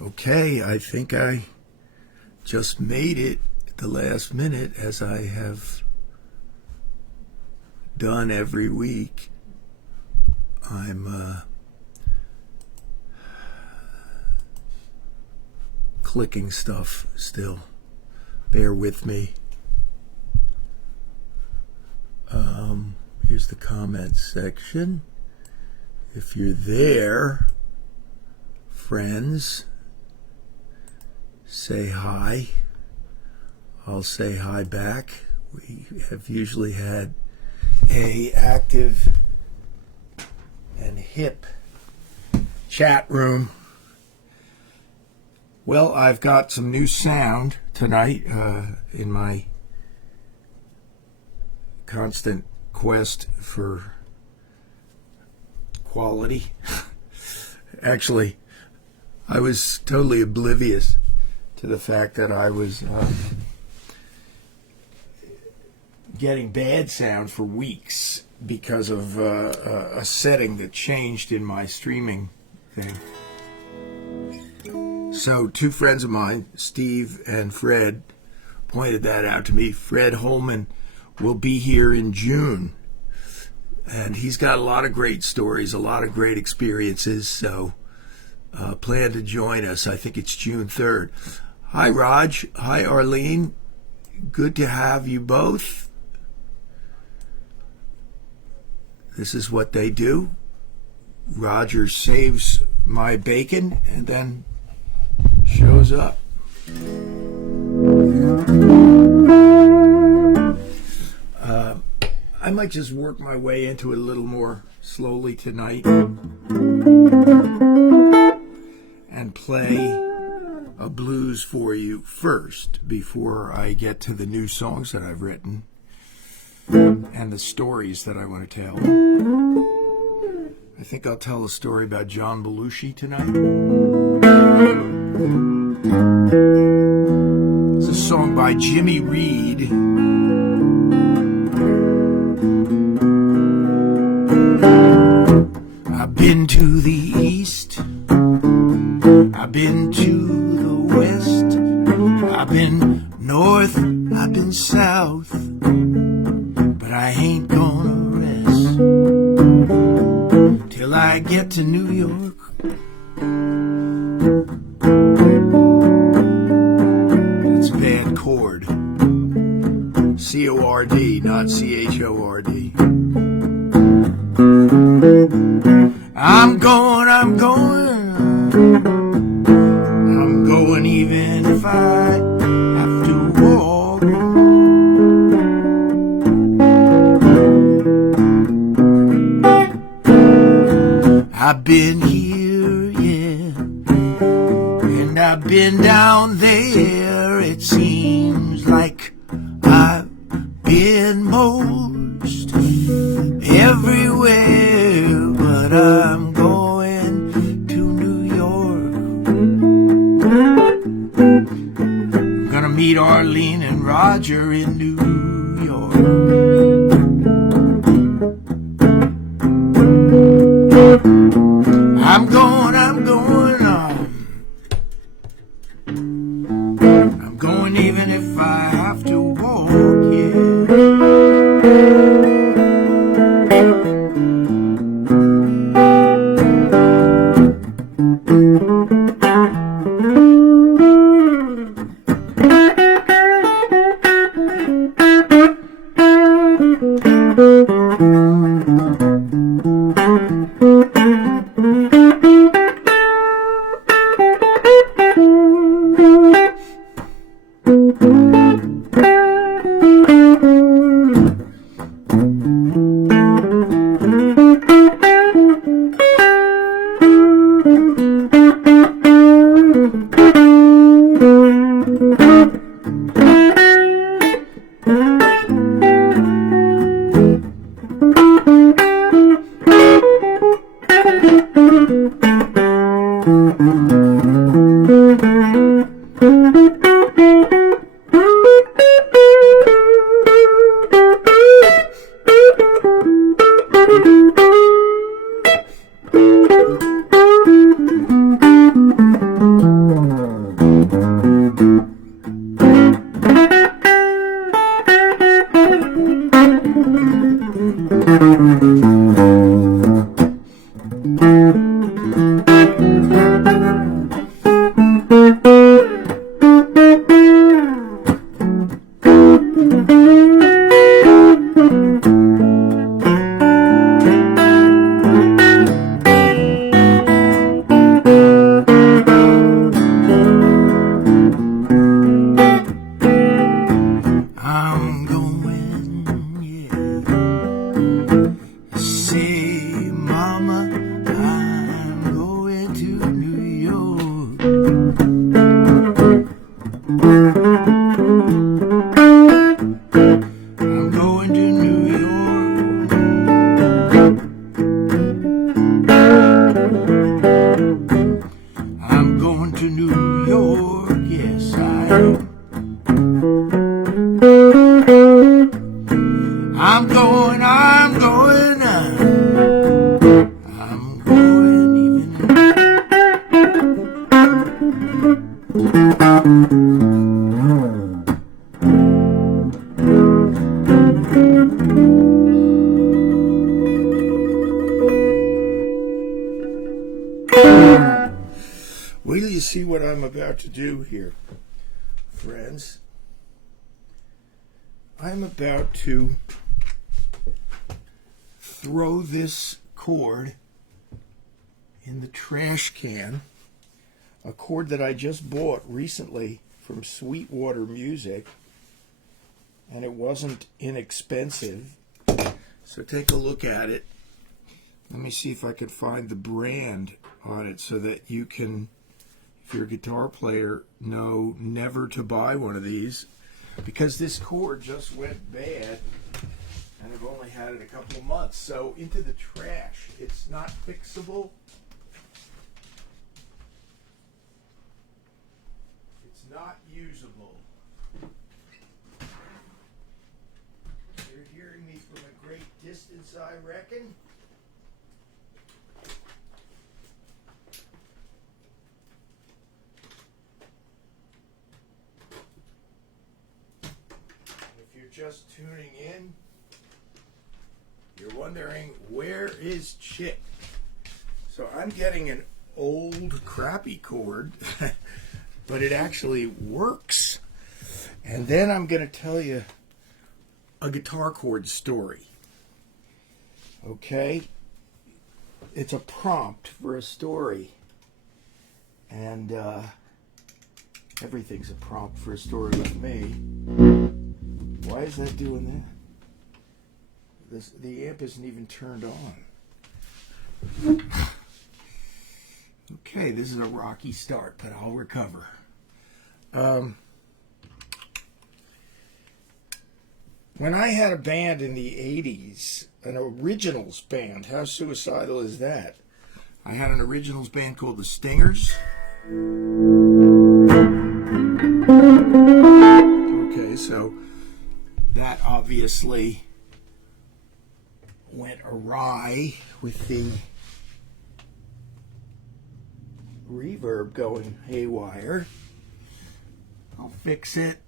Okay, I think I just made it at the last minute, as I have done every week. I'm clicking stuff still. Bear with me. Here's the comments section. If you're there, friends, say hi. I'll say hi back. We have usually had a active and hip chat room. Well, I've got some new sound tonight in my constant quest for quality. Actually, I was totally oblivious to the fact that I was getting bad sound for weeks because of a setting that changed in my streaming thing. So two friends of mine, Steve and Fred, pointed that out to me. Fred Holman will be here in June, and he's got a lot of great stories, a lot of great experiences, so plan to join us. I think it's June 3rd. Hi, Raj. Hi, Arlene. Good to have you both. This is what they do. Roger saves my bacon and then shows up. I might just work my way into it a little more slowly tonight and play a blues for you first before I get to the new songs that I've written and the stories that I want to tell. I think I'll tell a story about John Belushi tonight. It's a song by Jimmy Reed. I've been to the east, I've been to the west, I've been north, I've been south, but I ain't gonna rest till I get to New York. That's a bad chord. C-O-R-D, not C-H-O-R-D. I'm going even if I have to walk. I've been here, yeah, and I've been down there. It seems like I've been most everywhere, but I'm going to New York. I'm gonna meet Arlene and Roger in New York. I'm going even if I have to walk, yeah. Wait till you see what I'm about to do here, friends. I'm about to throw this chord in the trash can, a chord that I just bought recently from Sweetwater Music, and it wasn't inexpensive. So take a look at it. Let me see if I could find the brand on it so that you can, if you're a guitar player, know never to buy one of these, because this chord just went bad and I've only had it a couple of months. So into the trash. It's not fixable. It's not usable. You're hearing me from a great distance, I reckon. Just tuning in, you're wondering, where is Chick? So I'm getting an old crappy chord, but it actually works. And then I'm going to tell you a guitar chord story. Okay? It's a prompt for a story. And everything's a prompt for a story with me. Why is that doing that? The amp isn't even turned on. Okay, this is a rocky start, but I'll recover. When I had a band in the 80s, an originals band, how suicidal is that? I had an originals band called the Stingers. Okay, so that obviously went awry with the reverb going haywire. I'll fix it.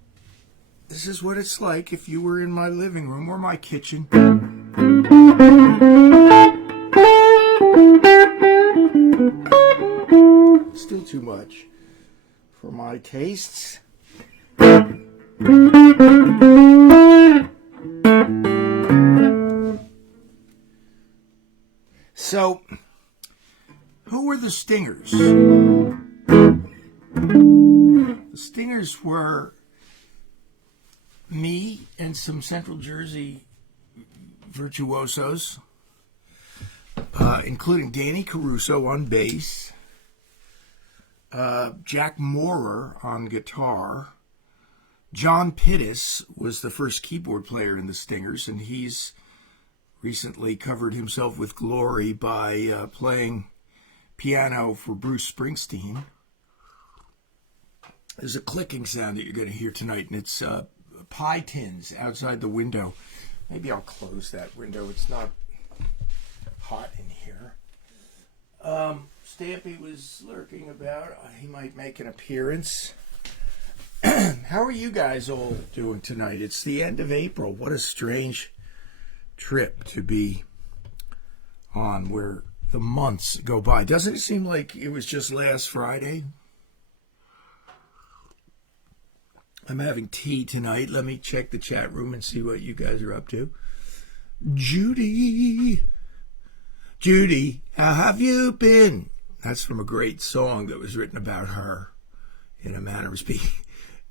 This is what it's like if you were in my living room or my kitchen. Still too much for my tastes. So, who were the Stingers? The Stingers were me and some Central Jersey virtuosos, including Danny Caruso on bass, Jack Moorer on guitar. John Pittis was the first keyboard player in the Stingers, and he's recently covered himself with glory by playing piano for Bruce Springsteen. There's a clicking sound that you're going to hear tonight, and it's pie tins outside the window. Maybe I'll close that window. It's not hot in here. Stampy was lurking about. He might make an appearance. How are you guys all doing tonight? It's the end of April. What a strange trip to be on, where the months go by. Doesn't it seem like it was just last Friday? I'm having tea tonight. Let me check the chat room and see what you guys are up to. Judy, how have you been? That's from a great song that was written about her, in a manner of speaking.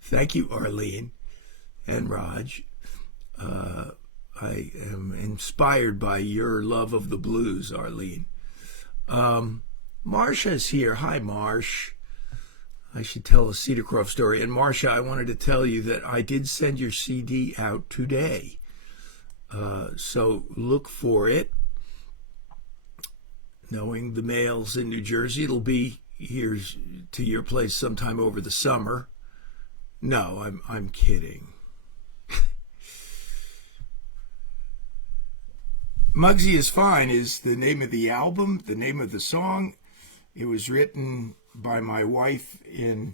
Thank you, Arlene and Raj. I am inspired by your love of the blues, Arlene. Marsha's here. Hi, Marsh. I should tell a Cedar Croft story. And Marsha, I wanted to tell you that I did send your CD out today. So look for it. Knowing the mails in New Jersey, it'll be here to your place sometime over the summer. No, I'm kidding. Muggsy is Fine is the name of the album, the name of the song. It was written by my wife in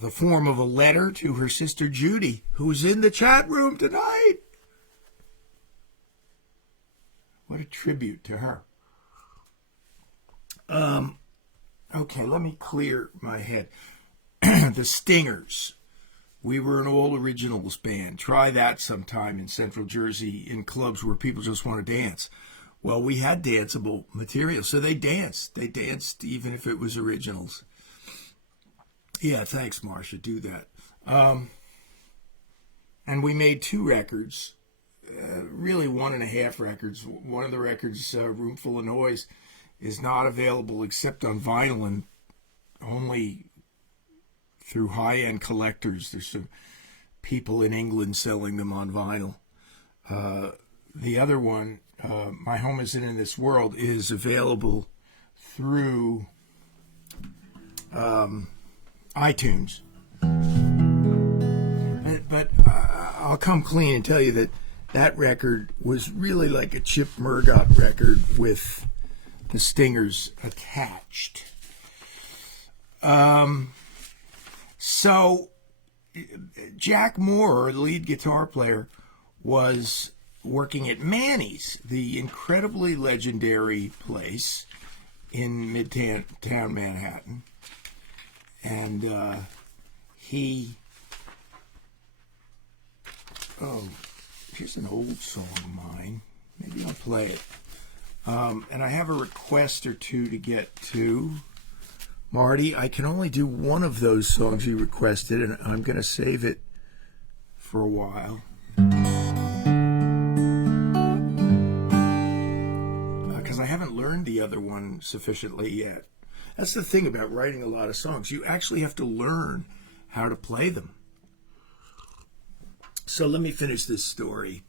the form of a letter to her sister Judy, who's in the chat room tonight. What a tribute to her. Okay, let me clear my head. The Stingers. We were an all originals band. Try that sometime in Central Jersey in clubs where people just want to dance. Well, we had danceable material, so they danced. They danced even if it was originals. Yeah, thanks, Marsha. Do that. And we made 2 records, really 1.5 records. One of the records, Room Full of Noise, is not available except on vinyl and only through high-end collectors. There's some people in England selling them on vinyl. The other one, My Home Isn't in This World, is available through iTunes. But I'll come clean and tell you that that record was really like a Chip Mergott record with the Stingers attached. So Jack Moore, the lead guitar player, was working at Manny's, the incredibly legendary place in Midtown Manhattan. And here's an old song of mine. Maybe I'll play it. And I have a request or two to get to. Marty, I can only do one of those songs you requested, and I'm going to save it for a while. Because I haven't learned the other one sufficiently yet. That's the thing about writing a lot of songs. You actually have to learn how to play them. So let me finish this story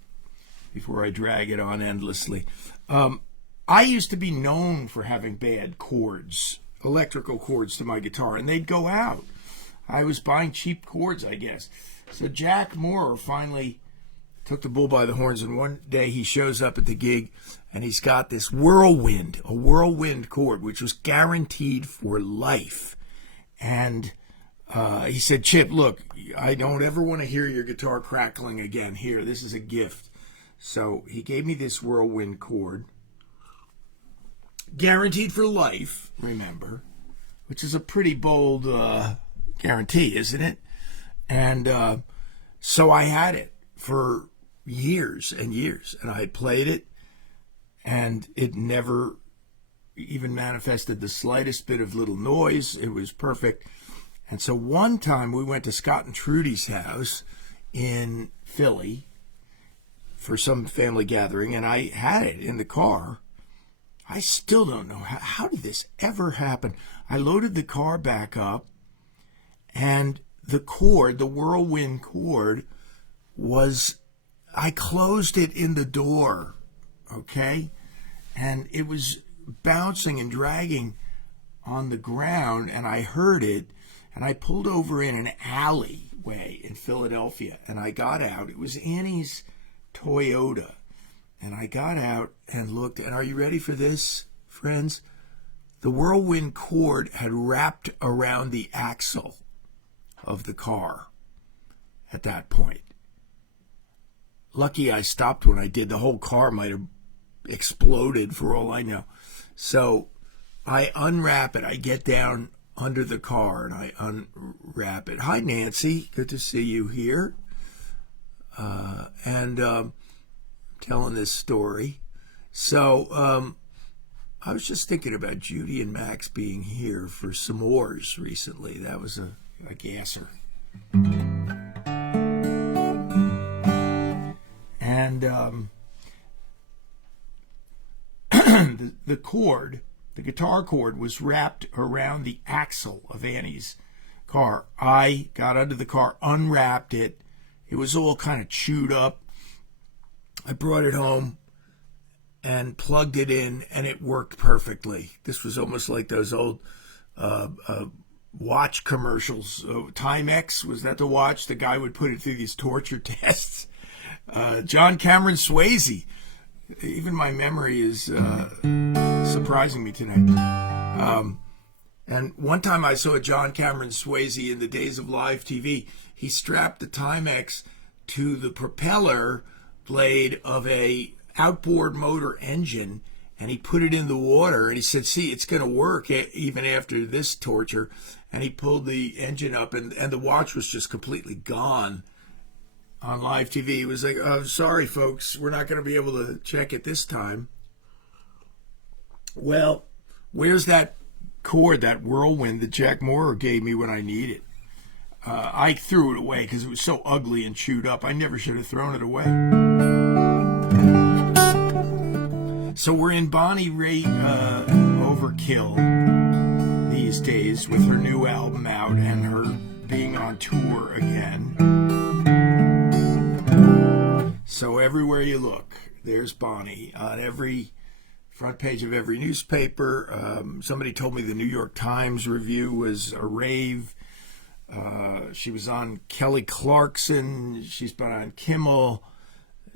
before I drag it on endlessly. I used to be known for having bad chords, electrical chords to my guitar, and they'd go out. I was buying cheap chords, I guess. So Jack Moore finally took the bull by the horns, and one day he shows up at the gig, and he's got this a whirlwind chord, which was guaranteed for life. And he said, Chip, look, I don't ever want to hear your guitar crackling again. Here, this is a gift. So he gave me this whirlwind chord, guaranteed for life, remember, which is a pretty bold guarantee, isn't it? And so I had it for years and years, and I played it, and it never even manifested the slightest bit of little noise. It was perfect. And so one time we went to Scott and Trudy's house in Philly for some family gathering, and I had it in the car. I still don't know how did this ever happen. I loaded the car back up, and the chord, the whirlwind chord, I closed it in the door, okay? And it was bouncing and dragging on the ground, and I heard it, and I pulled over in an alleyway in Philadelphia, and I got out. It was Annie's Toyota. And I got out and looked, and are you ready for this, friends? The whirlwind cord had wrapped around the axle of the car at that point. Lucky I stopped when I did. The whole car might have exploded for all I know. So I unwrap it. I get down under the car and I unwrap it. Hi, Nancy. Good to see you here. Telling this story. So I was just thinking about Judy and Max being here for s'mores recently. That was a gasser. And the cord, the guitar cord, was wrapped around the axle of Annie's car. I got under the car, unwrapped it. It was all kind of chewed up. I brought it home and plugged it in, and it worked perfectly. This was almost like those old watch commercials. Timex, was that the watch? The guy would put it through these torture tests. John Cameron Swayze. Even my memory is surprising me tonight. And one time I saw John Cameron Swayze in the days of live TV. He strapped the Timex to the propeller blade of a outboard motor engine, and he put it in the water, and he said, see, it's going to work even after this torture. And he pulled the engine up, and the watch was just completely gone on live TV. He was like, oh, sorry, folks, we're not going to be able to check it this time. Well, where's that cord, that whirlwind that Jack Moore gave me when I needed it? I threw it away because it was so ugly and chewed up. I never should have thrown it away. So we're in Bonnie Raitt overkill these days with her new album out and her being on tour again. So everywhere you look, there's Bonnie on every front page of every newspaper. Somebody told me the New York Times review was a rave. She was on Kelly Clarkson. She's been on Kimmel.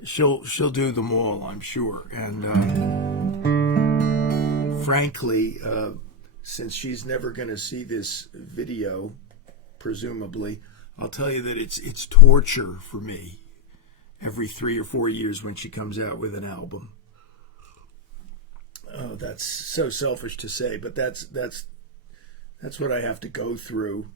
She'll do them all, I'm sure. And frankly, since she's never going to see this video, presumably, I'll tell you that it's torture for me every 3 or 4 years when she comes out with an album. Oh, that's so selfish to say, but that's what I have to go through.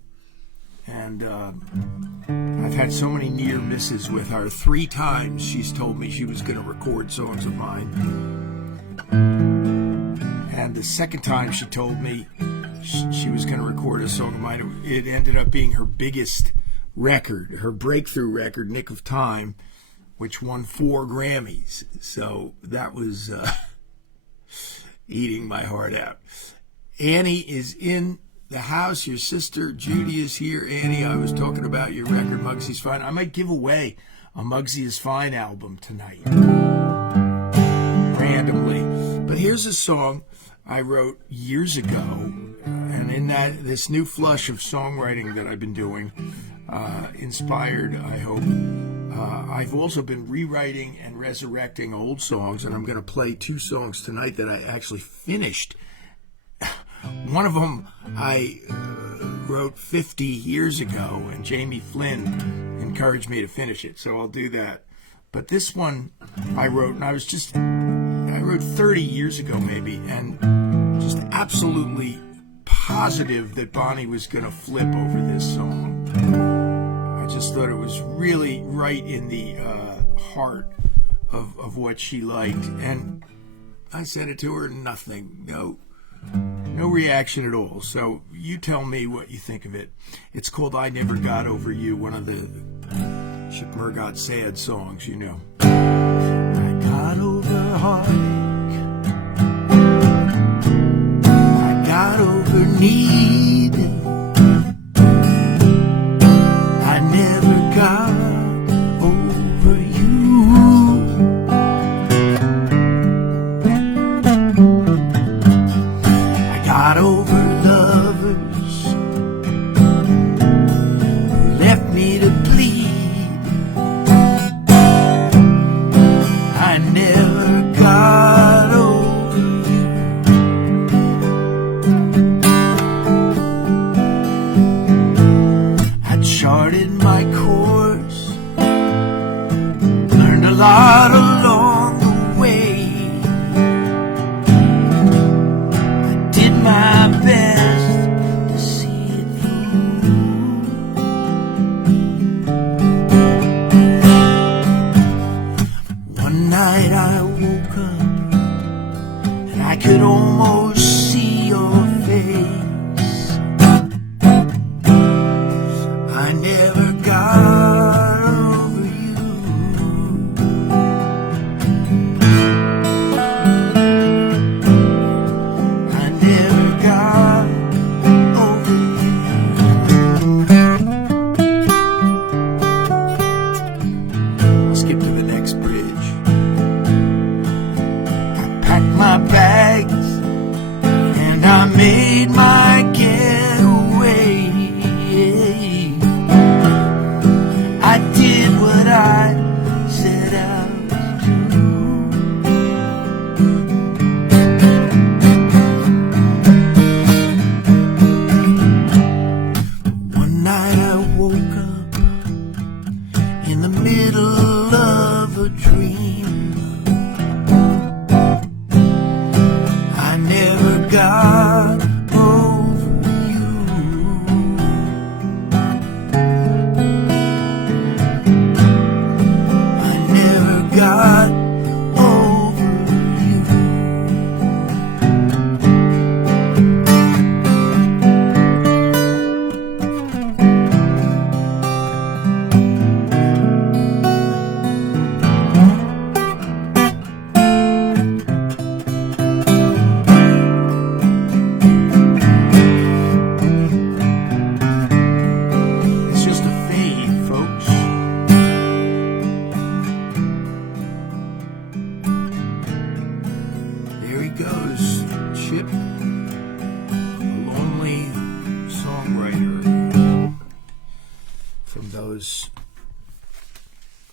And I've had so many near misses with her. 3 times she's told me she was going to record songs of mine. And the second time she told me she was going to record a song of mine, it ended up being her biggest record, her breakthrough record, Nick of Time, which won 4 Grammys. So that was eating my heart out. Annie is in the house. Your sister Judy is here. Annie, I was talking about your record, Muggsy's Fine. I might give away a Muggsy is Fine album tonight, randomly. But here's a song I wrote years ago, and in this new flush of songwriting that I've been doing, inspired, I hope, I've also been rewriting and resurrecting old songs, and I'm going to play 2 songs tonight that I actually finished. One of them I wrote 50 years ago, and Jamie Flynn encouraged me to finish it, so I'll do that. But this one I wrote, and I wrote 30 years ago maybe, and just absolutely positive that Bonnie was going to flip over this song. I just thought it was really right in the heart of what she liked, and I sent it to her, nothing, no reaction at all. So you tell me what you think of it. It's called I Never Got Over You, one of the Chip Mergott sad songs, you know. I got over heartache, I got over need, I never got over you. Got over lovers who left me to bleed. I never got over you.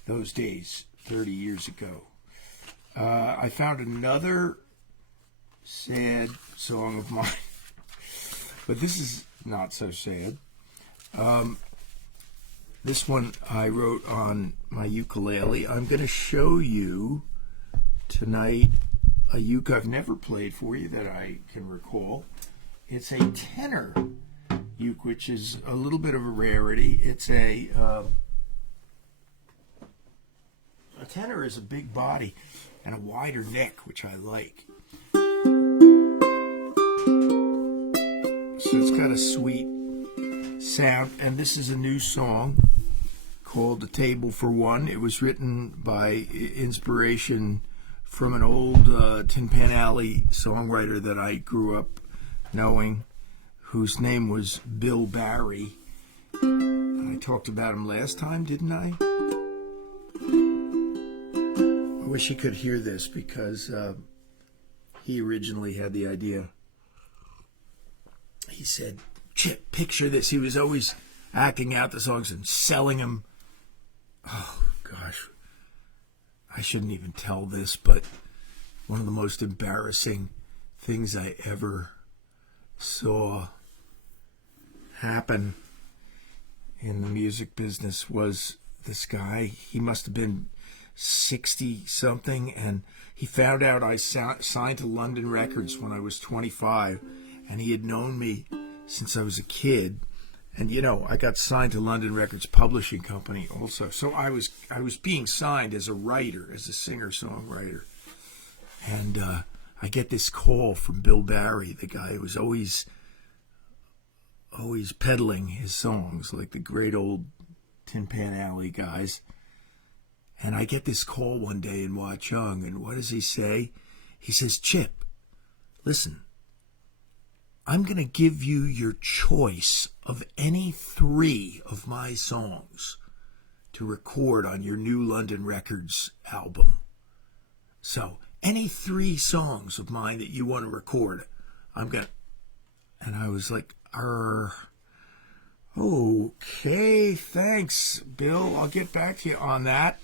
those days 30 years ago. I found another sad song of mine, but this is not so sad. This one I wrote on my ukulele. I'm going to show you tonight a uke I've never played for you that I can recall. It's a tenor uke, which is a little bit of a rarity. It's a tenor is a big body and a wider neck, which I like. So it's got a sweet sound, and this is a new song called "The Table for One." It was written by inspiration from an old Tin Pan Alley songwriter that I grew up knowing, whose name was Bill Barry. I talked about him last time, didn't I? I wish you could hear this, because he originally had the idea. He said, "Chip, picture this." He was always acting out the songs and selling them. Oh, gosh. I shouldn't even tell this, but one of the most embarrassing things I ever saw happen in the music business was this guy. He must have been 60-something, and he found out I signed to London Records when I was 25, and he had known me since I was a kid. And, you know, I got signed to London Records Publishing Company also. So I was being signed as a writer, as a singer-songwriter. And I get this call from Bill Barry, the guy who was always peddling his songs, like the great old Tin Pan Alley guys. And I get this call one day in Watchung, and what does he say? He says, "Chip, listen, I'm going to give you your choice of any 3 of my songs to record on your new London Records album. So, any 3 songs of mine that you want to record, I'm going to..." And I was like, okay, thanks, Bill. I'll get back to you on that.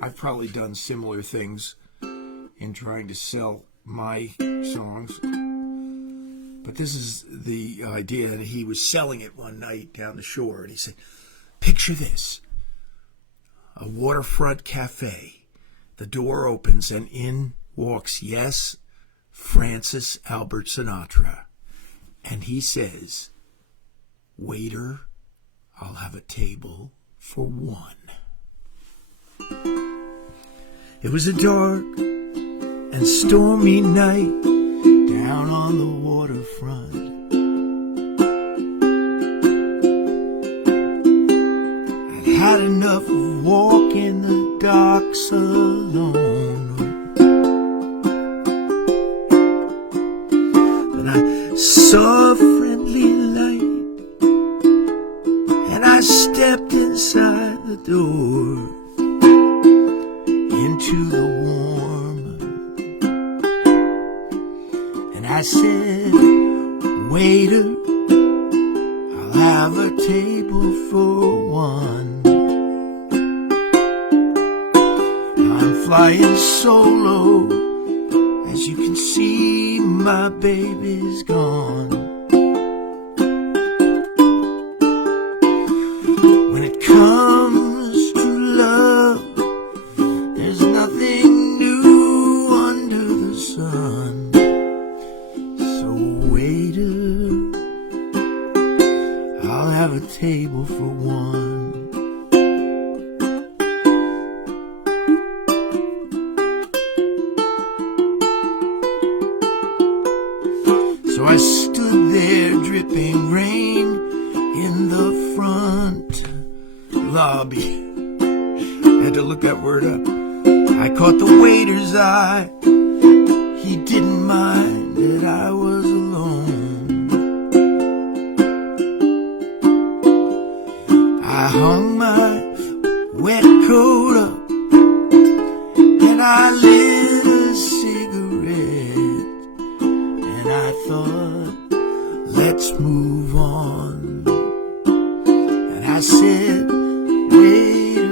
I've probably done similar things in trying to sell my songs, but this is the idea. And he was selling it one night down the shore, and he said, "Picture this: a waterfront cafe. The door opens, and in walks, yes, Francis Albert Sinatra, and he says, 'Waiter, I'll have a table for one.'" It was a dark and stormy night down on the waterfront. I had enough of walking the docks alone, but I saw a friendly light, and I stepped inside the door into the warm. And I said, "Waiter, I'll have a table for one. I'm flying solo. As you can see, my baby's gone. When it comes to love, there's nothing new under the sun. So waiter, I'll have a table for one." So I stood there dripping rain in the front lobby. Had to look that word up. I caught the waiter's eye. He didn't mind that I was alone. I hung my wet coat up and I lit a cigarette, and I thought, let's move on. I said, waiter,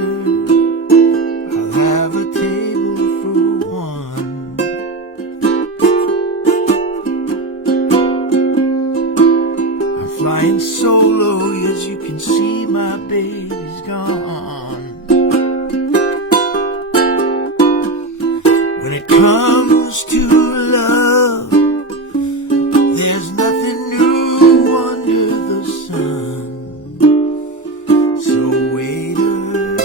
I'll have a table for one. I'm flying solo, as you can see, my baby's gone. When it comes to love, there's nothing new under the sun. So waiter,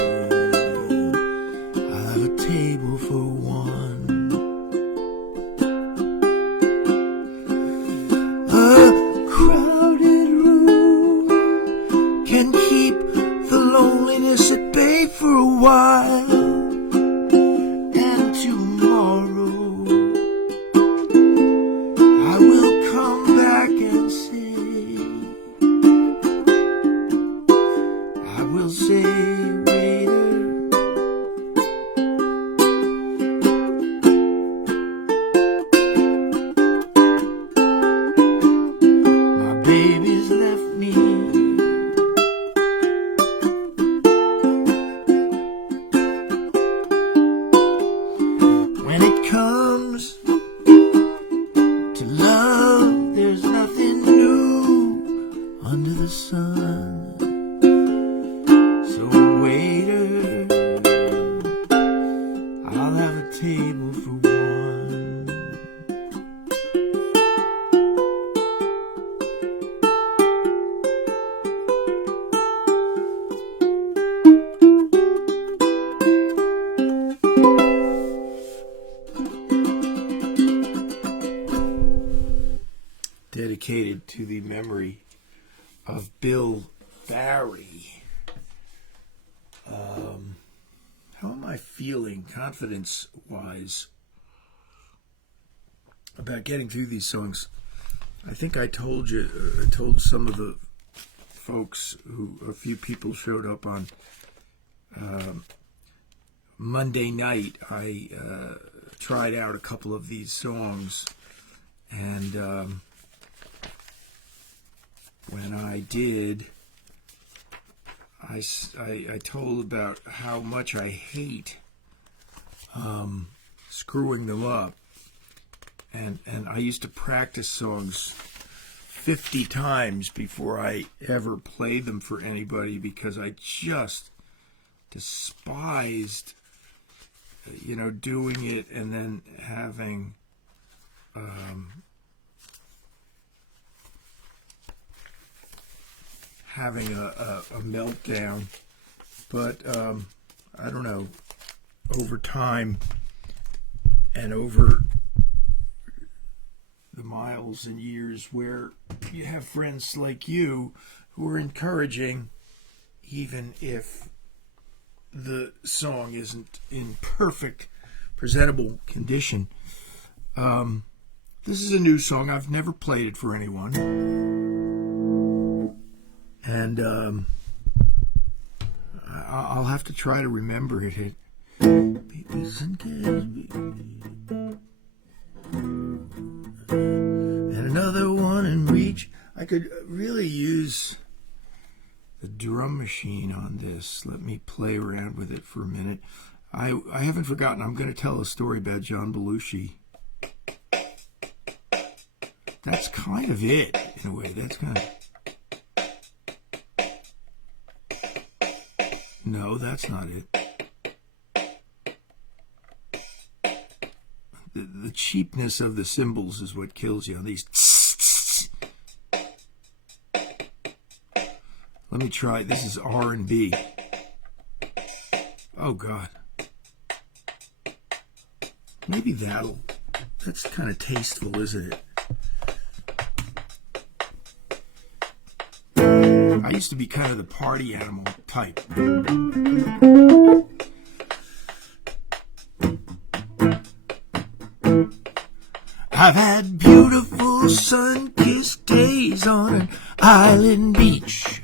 I'll have a table for one. A crowded room can keep the loneliness at bay for a while. And tomorrow I will come back and say, waiter, my baby's left me. When it comes to love, there's nothing new under the sun. So waiter, I'll have a table for one. Dedicated to the memory of Bill Barry. How am I feeling confidence-wise about getting through these songs? I think I told some of the folks a few people showed up on Monday night. I tried out a couple of these songs, and when I did, I told about how much I hate screwing them up. And I used to practice songs 50 times before I ever played them for anybody, because I just despised, doing it and then having a meltdown. But I don't know, over time and over the miles and years where you have friends like you who are encouraging, even if the song isn't in perfect, presentable condition. This is a new song. I've never played it for anyone. And I'll have to try to remember it. And another one in reach. I could really use the drum machine on this. Let me play around with it for a minute. I haven't forgotten. I'm going to tell a story about John Belushi. That's kind of it, in a way. That's kind of... No, that's not it. The cheapness of the cymbals is what kills you on these. Let me try. This is R&B. Oh, God. Maybe that's kind of tasteful, isn't it? I used to be kind of the party animal type. I've had beautiful sun-kissed days on an island beach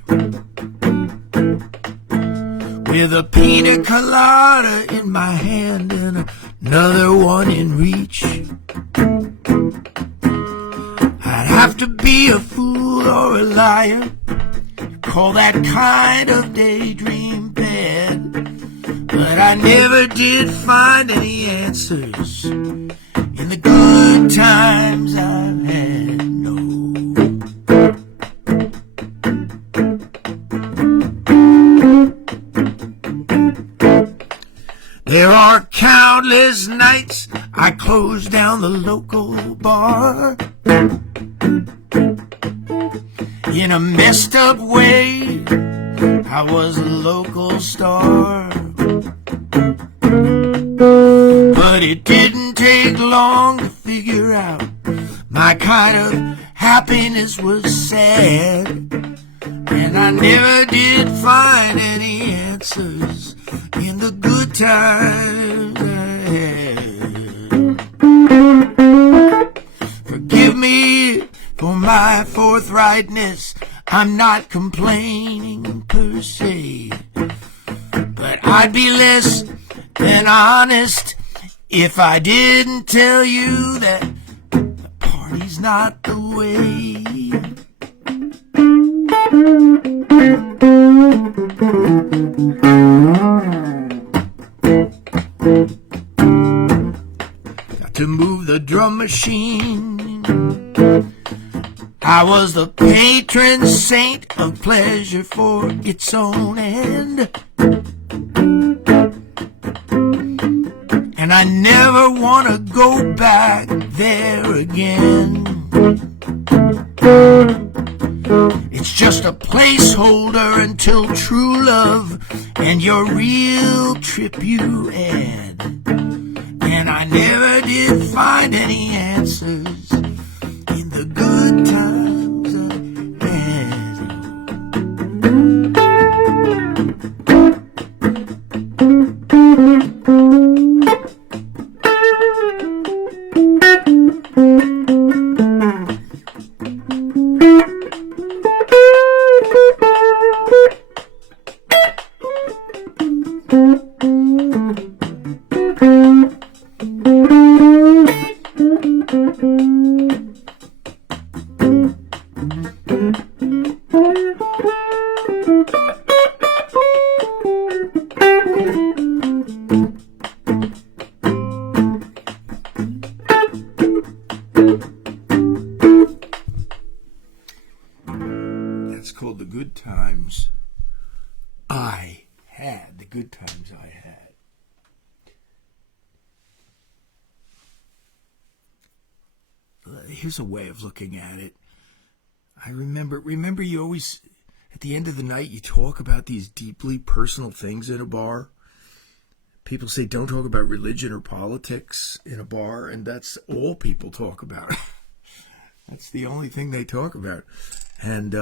with a pina colada in my hand and another one in reach. I'd have to be a fool or a liar call that kind of daydream bad. But I never did find any answers in the good times I've had, no. There are countless nights I close down the local bar in a messed up way. I was a local star, but it didn't take long to figure out my kind of happiness was sad, and I never did find any answers in the good times I had. Forgive me for my forthrightness, I'm not complaining per se, but I'd be less than honest if I didn't tell you that the party's not the way. Got to move the drum machine. I was the patron saint of pleasure for its own end, and I never want to go back there again. It's just a placeholder until true love and your real trip you add, and I never did find any answers in the good times I had. That's called The Good Times I Had. The Good Times I Had. Here's a way of looking at it. I remember you always, at the end of the night, you talk about these deeply personal things in a bar. People say don't talk about religion or politics in a bar, and that's all people talk about. That's the only thing they talk about. And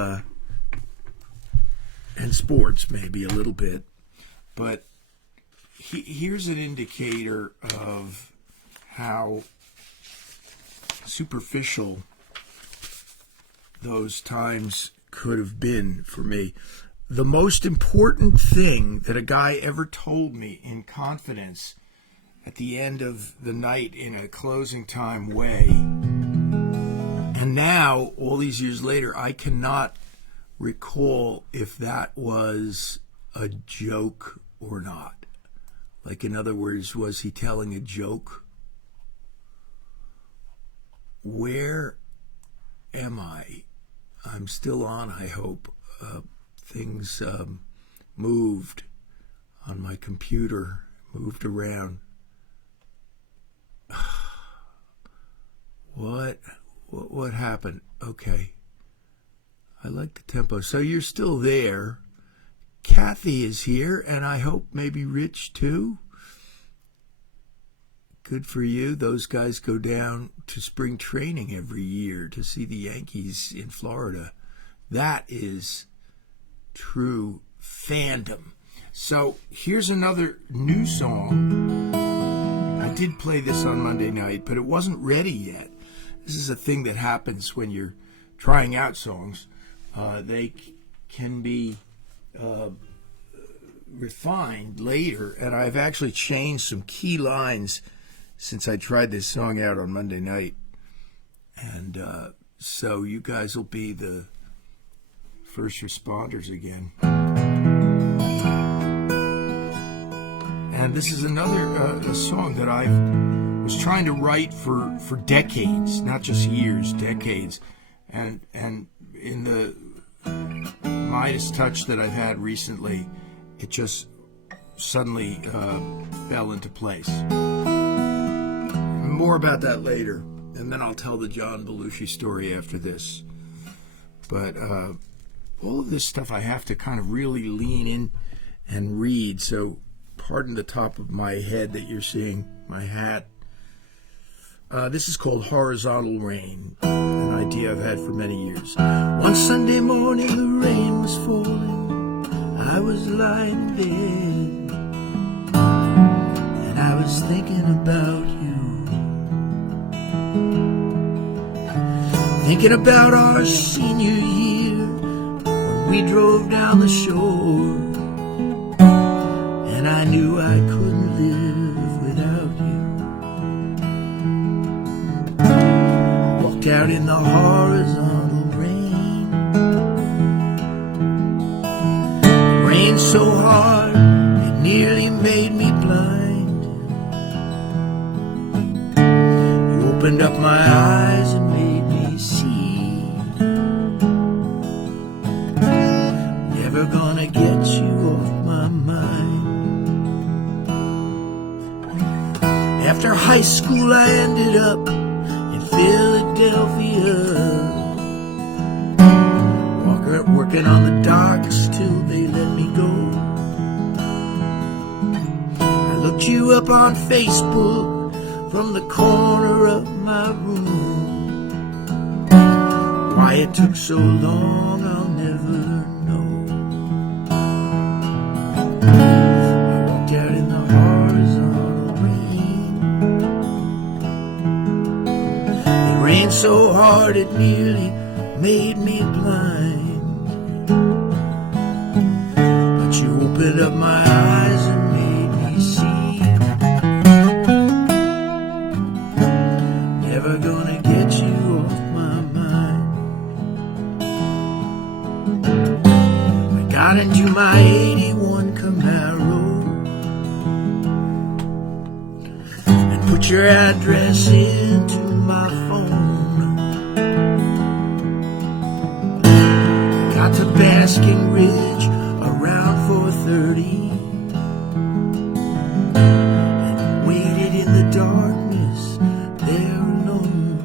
sports, maybe a little bit. But here's an indicator of how superficial those times could have been for me. The most important thing that a guy ever told me in confidence at the end of the night in a closing time way, and now, all these years later, I cannot recall if that was a joke or not. Like, in other words, was he telling a joke? Where am I? I'm still on, I hope. Things moved on my computer, moved around. What happened? Okay. I like the tempo. So you're still there. Kathy is here, and I hope maybe Rich too. Good for you. Those guys go down to spring training every year to see the Yankees in Florida. That is true fandom. So here's another new song. I did play this on Monday night, but it wasn't ready yet. This is a thing that happens when you're trying out songs. They can be refined later, and I've actually changed some key lines since I tried this song out on Monday night. And so you guys will be the first responders again. And this is another a song that I was trying to write for decades, not just years, decades. And in the Midas touch that I've had recently, it just suddenly fell into place. More about that later, and then I'll tell the John Belushi story after this. But all of this stuff I have to kind of really lean in and read, so pardon the top of my head that you're seeing, my hat. This is called Horizontal Rain, an idea I've had for many years. One Sunday morning the rain was falling, I was lying in bed, and I was thinking about you, thinking about our senior year when we drove down the shore, and I knew I couldn't live without you. Walked out in the horizontal rain. It rained so hard it nearly made me blind. You opened up my eyes and made me see. Never gonna get you off my mind. After high school I ended up in Philadelphia, working on the docks till they let me go. I looked you up on Facebook from the corner of my room. Why it took so long I'll never know. I walked out in the horizontal rain. It rained so hard it nearly made me blind. But you opened up my eyes and made me see. Never gonna get you off my mind. I got into my 81 Camaro and put your address into my phone. Got to Basking Ridge around 4:30 and waited in the darkness there alone.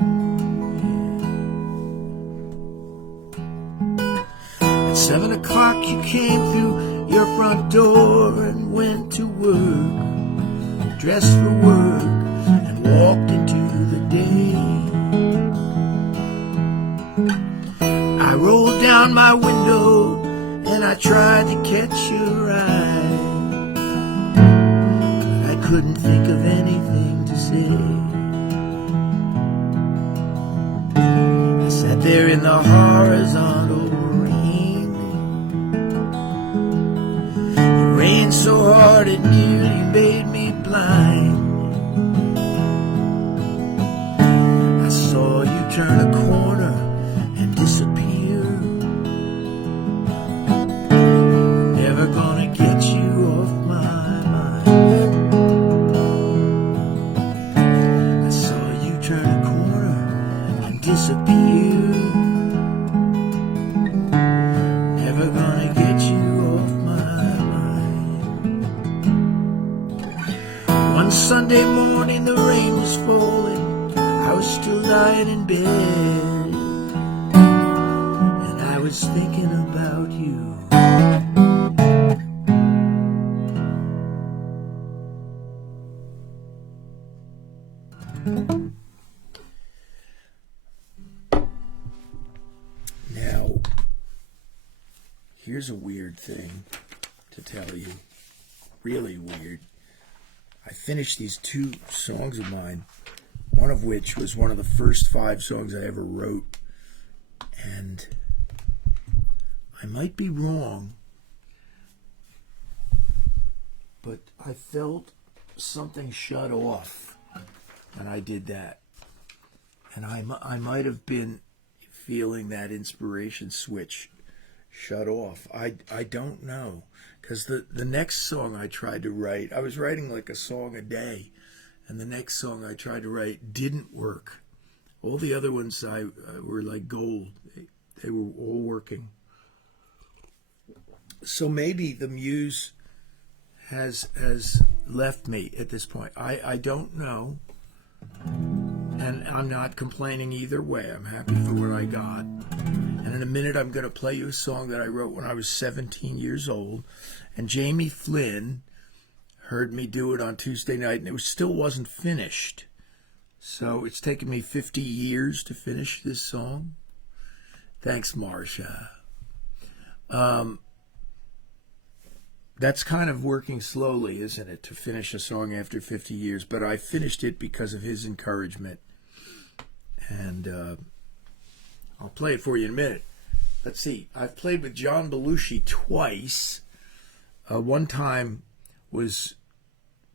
At 7 o'clock you came through your front door and went to work, dressed for work and walked into the day. I rolled down my window and I tried to catch your eye, but I couldn't think of anything to say. I sat there in the horizontal rain. It rained so hard it nearly made me blind. I saw you turn a corner and disappear. Never gonna get you off my mind. I saw you turn a corner and disappear. Never gonna get you off my mind. One Sunday morning the rain was falling, I was still lying in bed, and I was thinking about you. Now, here's a weird thing to tell you. Really weird. I finished these 2 songs of mine, one of which was one of the first 5 songs I ever wrote. And I might be wrong, but I felt something shut off and I did that. And I might have been feeling that inspiration switch shut off. I don't know, because the next song I tried to write, I was writing like a song a day, and the next song I tried to write didn't work. All the other ones were like gold. They were all working. So maybe the muse has left me at this point. I don't know. And I'm not complaining either way. I'm happy for what I got. And in a minute, I'm going to play you a song that I wrote when I was 17 years old. And Jamie Flynn heard me do it on Tuesday night, and it still wasn't finished. So it's taken me 50 years to finish this song. Thanks, Marcia. That's kind of working slowly, isn't it, to finish a song after 50 years? But I finished it because of his encouragement. And I'll play it for you in a minute. Let's see. I've played with John Belushi twice. One time was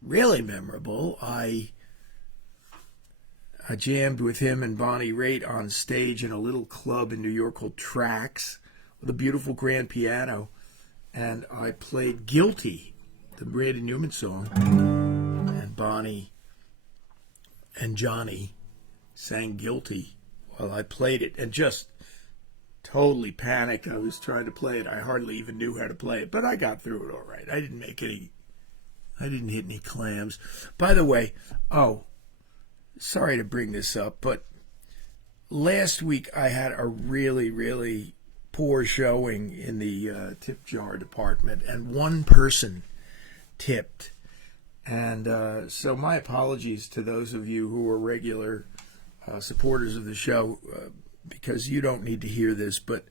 really memorable. I jammed with him and Bonnie Raitt on stage in a little club in New York called Tracks with a beautiful grand piano. And I played Guilty, the Randy Newman song. And Bonnie and Johnny sang Guilty while I played it. And just totally panicked. I was trying to play it. I hardly even knew how to play it. But I got through it all right. I didn't hit any clams. By the way, sorry to bring this up, but last week I had a really, really poor showing in the tip jar department, and one person tipped. And so my apologies to those of you who are regular supporters of the show, because you don't need to hear this, but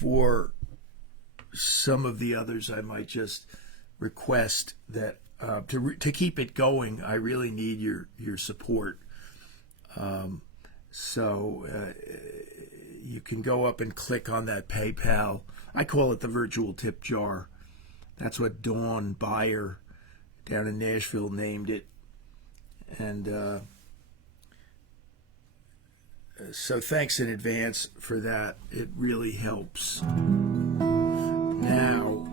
for some of the others, I might just request that to keep it going, I really need your support. So you can go up and click on that PayPal. I call it the virtual tip jar. That's what Dawn Beyer down in Nashville named it. And so thanks in advance for that. It really helps. Now,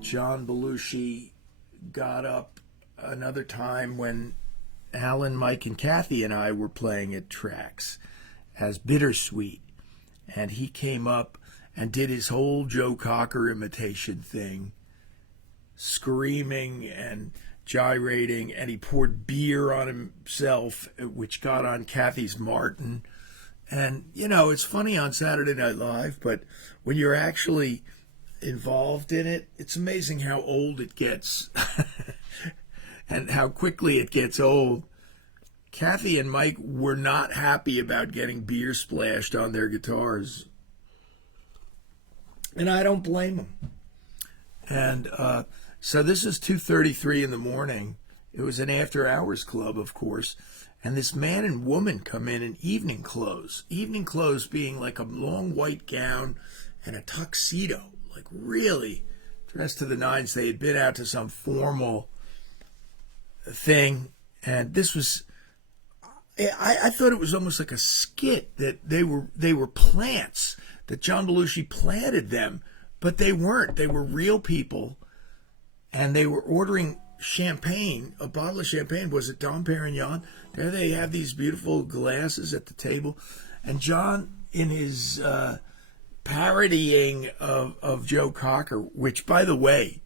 John Belushi got up another time when Alan, Mike, and Kathy and I were playing at Tracks as Bittersweet. And he came up and did his whole Joe Cocker imitation thing, screaming and gyrating, and he poured beer on himself, which got on Kathy's Martin. And, you know, it's funny on Saturday Night Live, but when you're actually involved in it, it's amazing how old it gets and how quickly it gets old. Kathy and Mike were not happy about getting beer splashed on their guitars. And I don't blame them. And so this is 2:33 in the morning. It was an after-hours club, of course. And this man and woman come in evening clothes. Evening clothes being like a long white gown and a tuxedo. Like really dressed to the nines. They had been out to some formal thing. And this was... I thought it was almost like a skit, that they were plants, that John Belushi planted them, but they weren't. They were real people, and they were ordering champagne, a bottle of champagne. Was it Dom Perignon? There they have these beautiful glasses at the table, and John, in his parodying of Joe Cocker, which, by the way,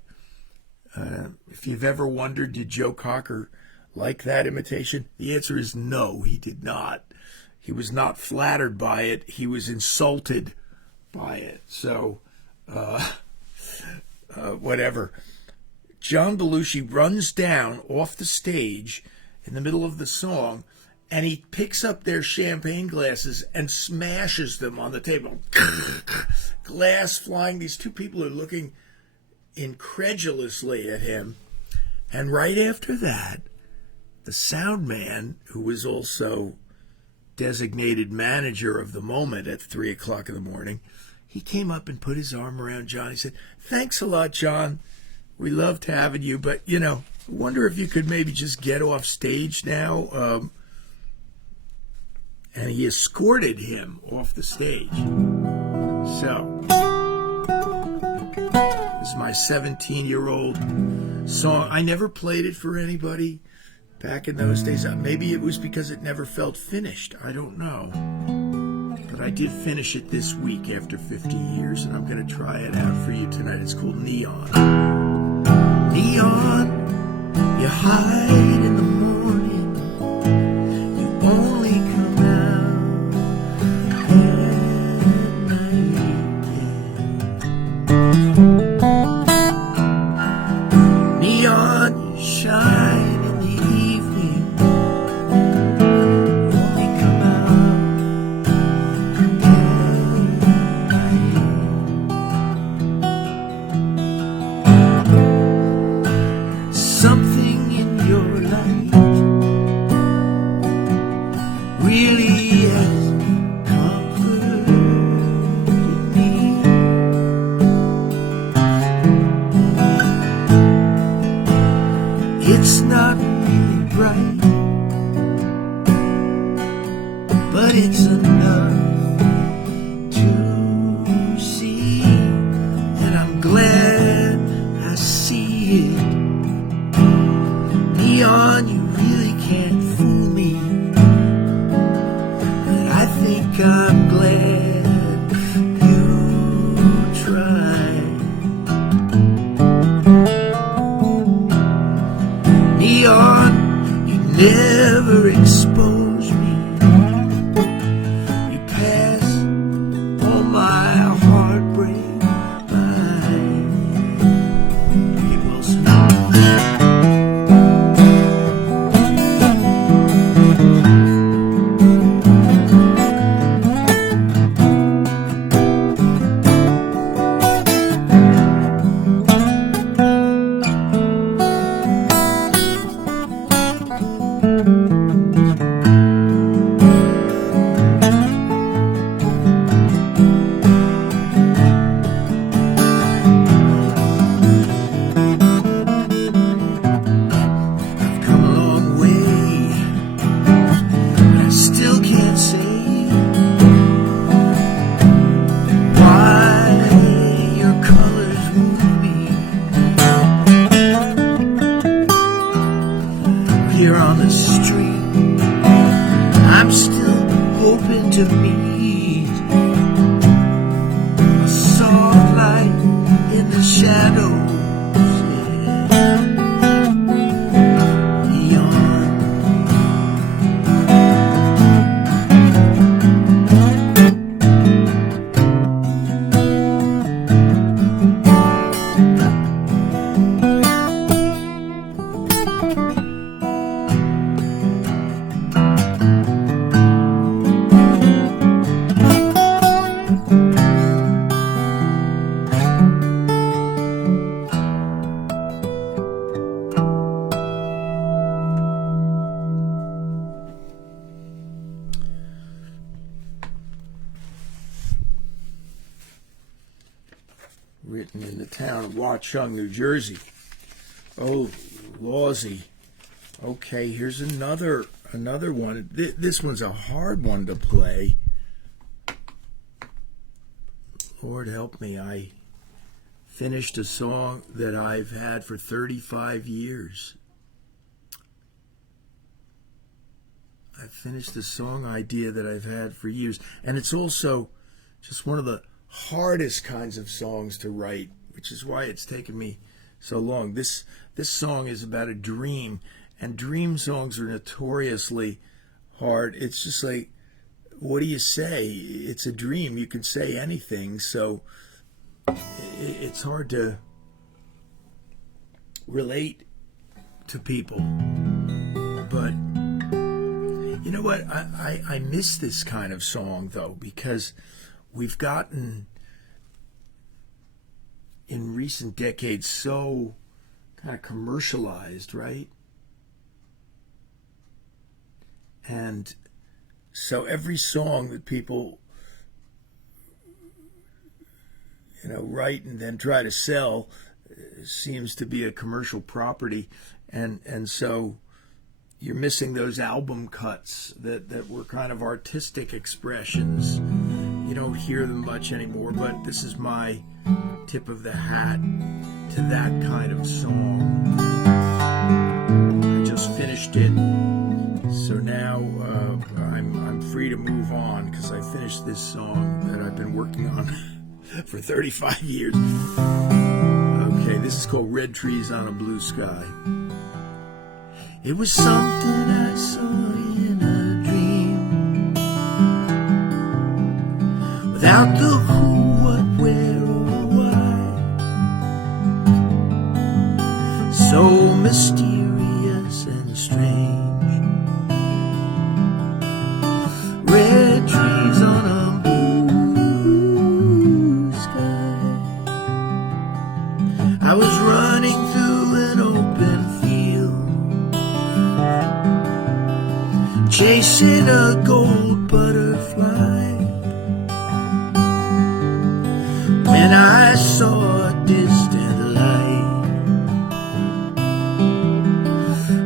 if you've ever wondered, did Joe Cocker like that imitation? The answer is no, he did not. He was not flattered by it. He was insulted by it. So, whatever. John Belushi runs down off the stage in the middle of the song, and he picks up their champagne glasses and smashes them on the table. Glass flying. These two people are looking incredulously at him. And right after that, the sound man, who was also designated manager of the moment at 3 o'clock in the morning, he came up and put his arm around John. He said, "Thanks a lot, John. We loved having you, but, you know, I wonder if you could maybe just get off stage now." And he escorted him off the stage. So, this is my 17-year-old song. I never played it for anybody back in those days. Maybe it was because it never felt finished. I don't know. But I did finish it this week after 50 years, and I'm going to try it out for you tonight. It's called Neon. Neon, you hide in the morning. You only come out at night. Neon, you shine in the evening. You only come out at night. Something in your light really has comforted me. It's not really bright, but it's enough to see, and I'm glad I see it. Neon, you really can't fool me, but I think I'm glad you tried. Neon, you never expose me. You pass all my heartbreak by. Hey, Wilson. I've come a long way, but I still can't say why your colors move me. Here on the street, I'm still hoping to meet a soft light in the shadows. Yeah. Neon. Written in the town of Watchung, New Jersey. Oh, Lawsy. Okay, here's another one. This one's a hard one to play. Lord help me, I finished a song that I've had for 35 years. I finished the song idea that I've had for years. And it's also just one of the hardest kinds of songs to write, which is why it's taken me so long. This song is about a dream, and dream songs are notoriously hard. It's just like, what do you say? It's a dream. You can say anything, so it's hard to relate to people. But you know what? I miss this kind of song, though, because we've gotten, in recent decades, so kind of commercialized, right? And so every song that people, write and then try to sell seems to be a commercial property. And so you're missing those album cuts that were kind of artistic expressions. You don't hear them much anymore, but this is my tip of the hat to that kind of song. I just finished it, so now I'm free to move on because I finished this song that I've been working on for 35 years. Okay, this is called Red Trees on a Blue Sky. It was something I saw in a dream, without the who, what, where, or why. So mysterious and strange. Red trees on a blue sky. I was running through an open field, chasing a gold butterfly, when I saw a distant light.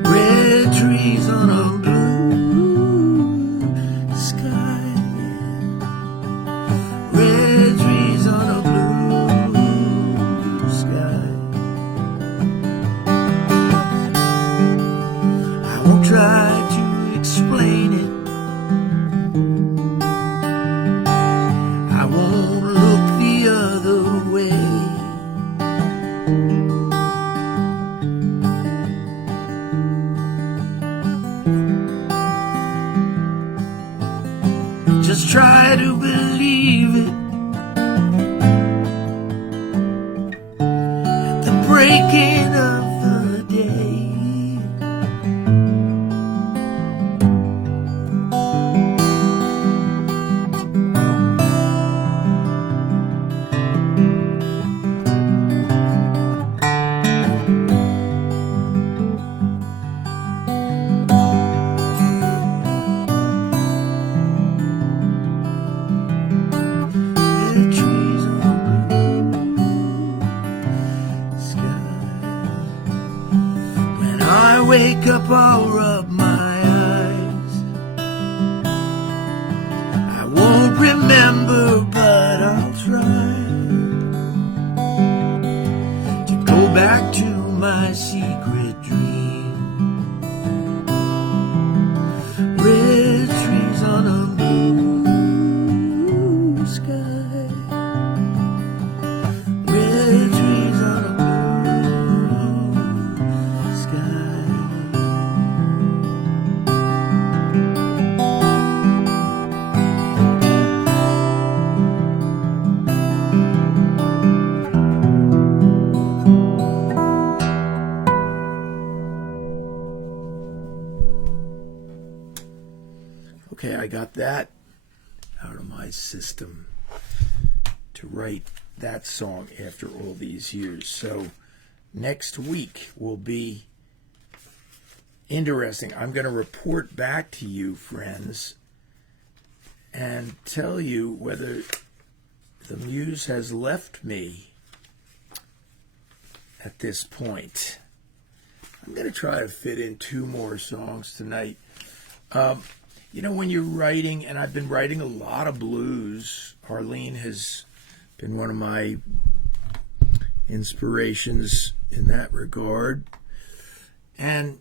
Red trees on a blue sky. Red trees on a blue sky. I won't try to explain it. I won't look the other way. Just try to believe it. At the breaking of the day. Red trees on a blue sky. When I wake up, I'll rub my eyes. I won't remember, but I'll try to go back to my secret dream. Red trees on a blue sky. Red trees on a blue sky. Okay, I got that out of my system to write that song after all these years. So next week will be interesting. I'm going to report back to you, friends, and tell you whether the muse has left me at this point. I'm going to try to fit in 2 more songs tonight. You know, when you're writing, and I've been writing a lot of blues, Arlene has been one of my inspirations in that regard. And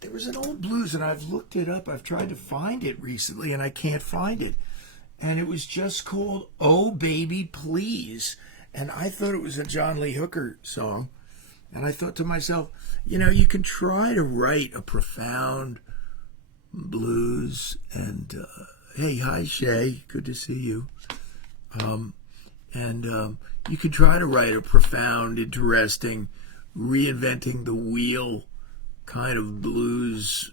there was an old blues, and I've looked it up. I've tried to find it recently, and I can't find it. And it was just called Oh Baby Please. And I thought it was a John Lee Hooker song. And I thought to myself, you know, you can try to write a profound blues, and hey, hi Shay, good to see you. You could try to write a profound, interesting, reinventing the wheel kind of blues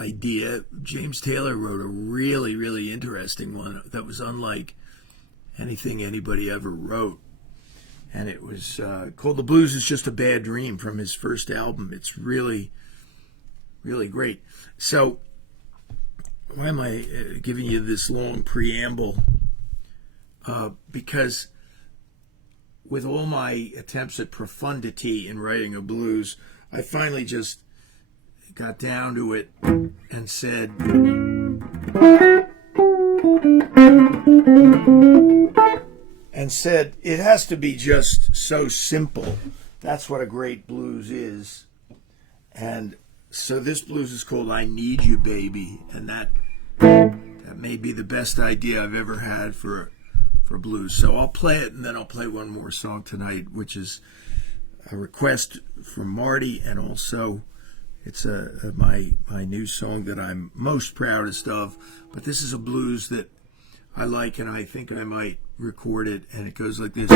idea. James Taylor wrote a really, really interesting one that was unlike anything anybody ever wrote. And it was called The Blues Is Just a Bad Dream, from his first album. It's really, really great. So, why am I giving you this long preamble? Because with all my attempts at profundity in writing a blues, I finally just got down to it and said, and said it has to be just so simple. That's what a great blues is. And so this blues is called I Need You, Baby, and that may be the best idea I've ever had for blues. So I'll play it, and then I'll play one more song tonight, which is a request from Marty, and also it's my new song that I'm most proudest of. But this is a blues that I like, and I think I might record it, and it goes like this.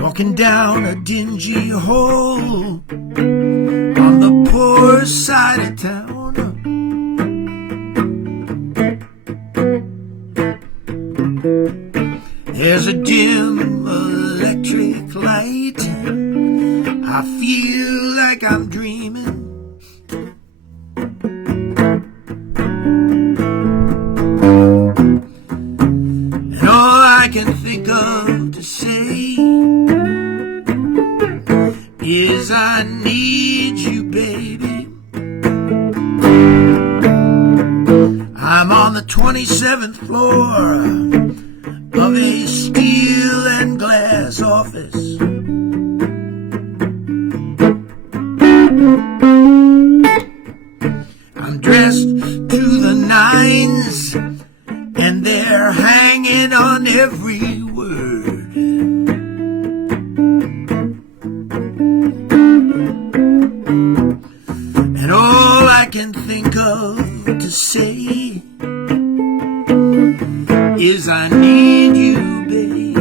Walking down a dingy hole on the poor side of town, there's a dim electric light. I feel like I'm dreaming. And all I can think of to say is I need you, baby. I'm on the 27th floor of a steel and glass office. I'm dressed to the nines, and they're hanging on every word. And all I can think of to say is I need you, baby.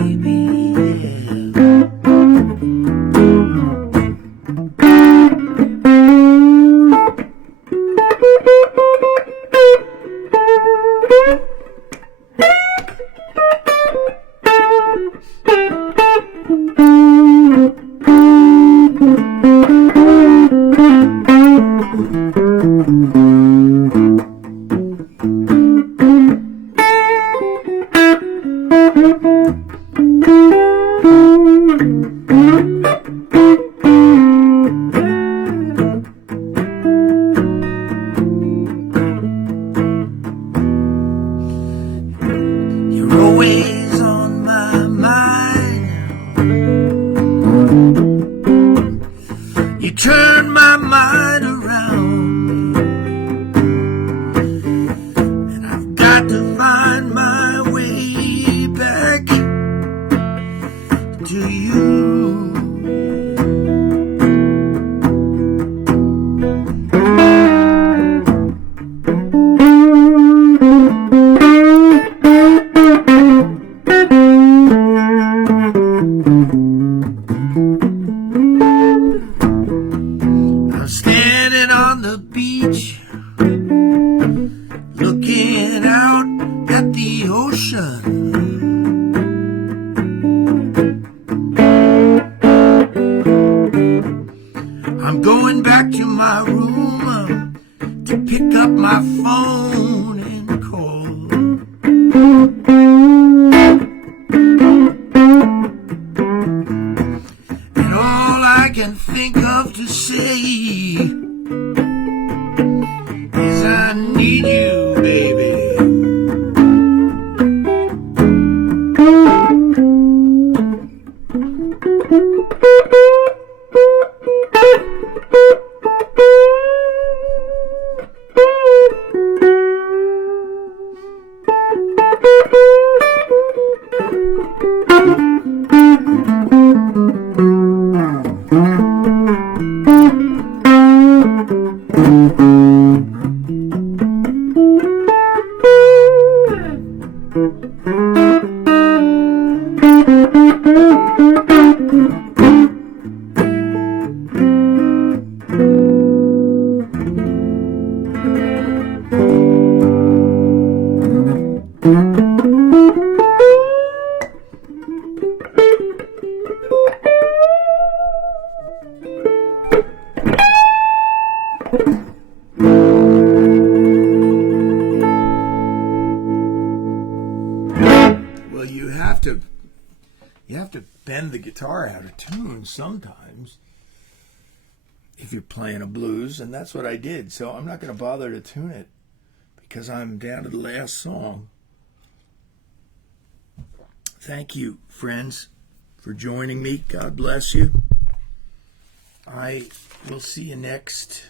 Always on my mind. You turn my mind around, and I've got to find my way back to you. I'm standing on the beach, looking out at the ocean. I'm going back to my room to pick up my phone and call. And all I can think of to say is I need you, baby. Well, you have to bend the guitar out of tune sometimes if you're playing a blues, and that's what I did. So I'm not going to bother to tune it because I'm down to the last song. Thank you, friends, for joining me. God bless you. I will see you next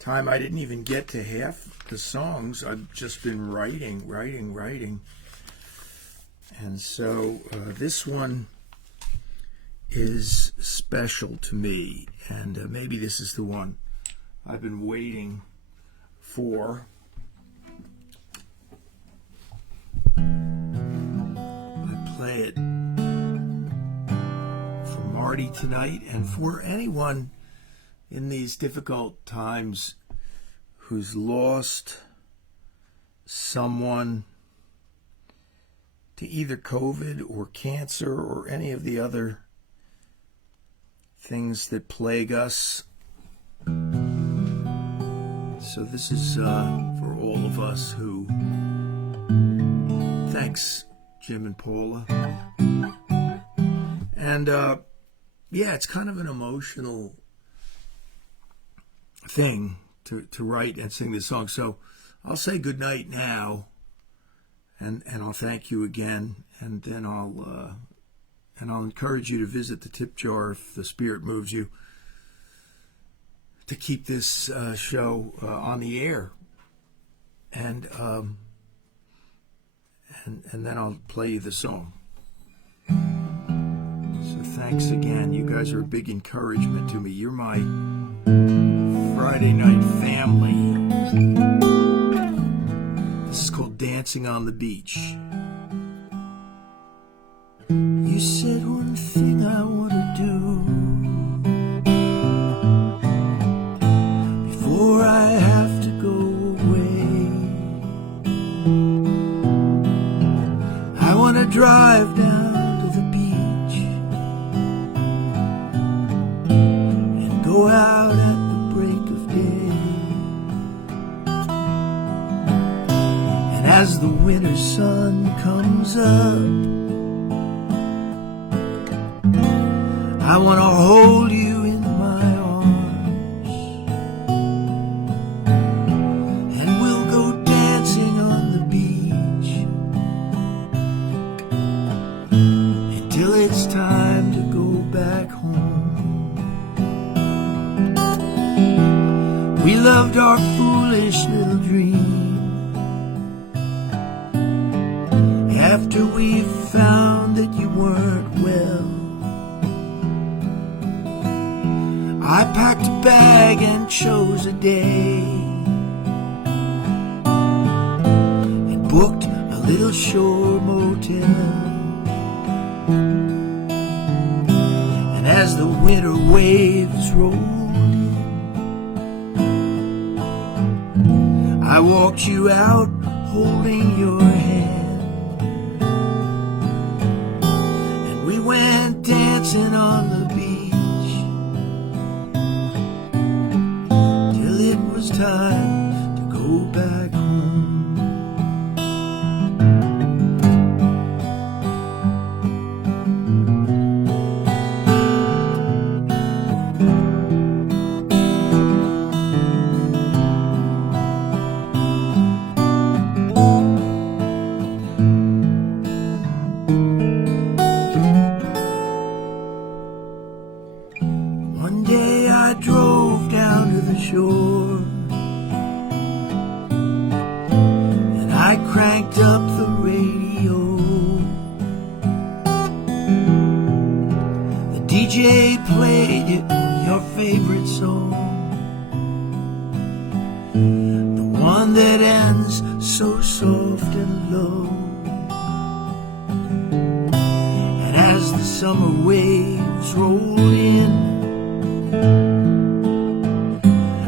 time. I didn't even get to half the songs. I've just been writing. And so this one is special to me, and maybe this is the one I've been waiting for. I play it for Marty tonight, and for anyone in these difficult times who's lost someone to either COVID or cancer or any of the other things that plague us. So this is for all of us who... Thanks, Jim and Paula. And yeah, it's kind of an emotional thing to write and sing this song. So I'll say goodnight now, and I'll thank you again, and then I'll encourage you to visit the tip jar if the Spirit moves you to keep this show on the air, and then I'll play you the song. So thanks again. You guys are a big encouragement to me. You're my Friday night family. This is called Dancing on the Beach. You said one thing I want to do before I have to go away. I want to drive down to the beach and go out at the break of day. And as the winter sun comes up, I want to hold you in my arms, and we'll go dancing on the beach until it's time to go back home. We loved our foolish little dream after we found that you weren't well. I packed a bag and chose a day and booked a little shore motel. And as the winter waves rolled in, I walked you out holding your hand, and we went dancing on the beach. Time to go back home. One day I drove down to the shore, cranked up the radio. The DJ played your favorite song, the one that ends so soft and low. And as the summer waves rolled in,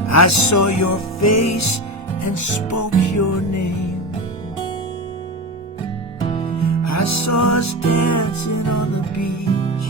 I saw your face and spoke your name. I saw us dancing on the beach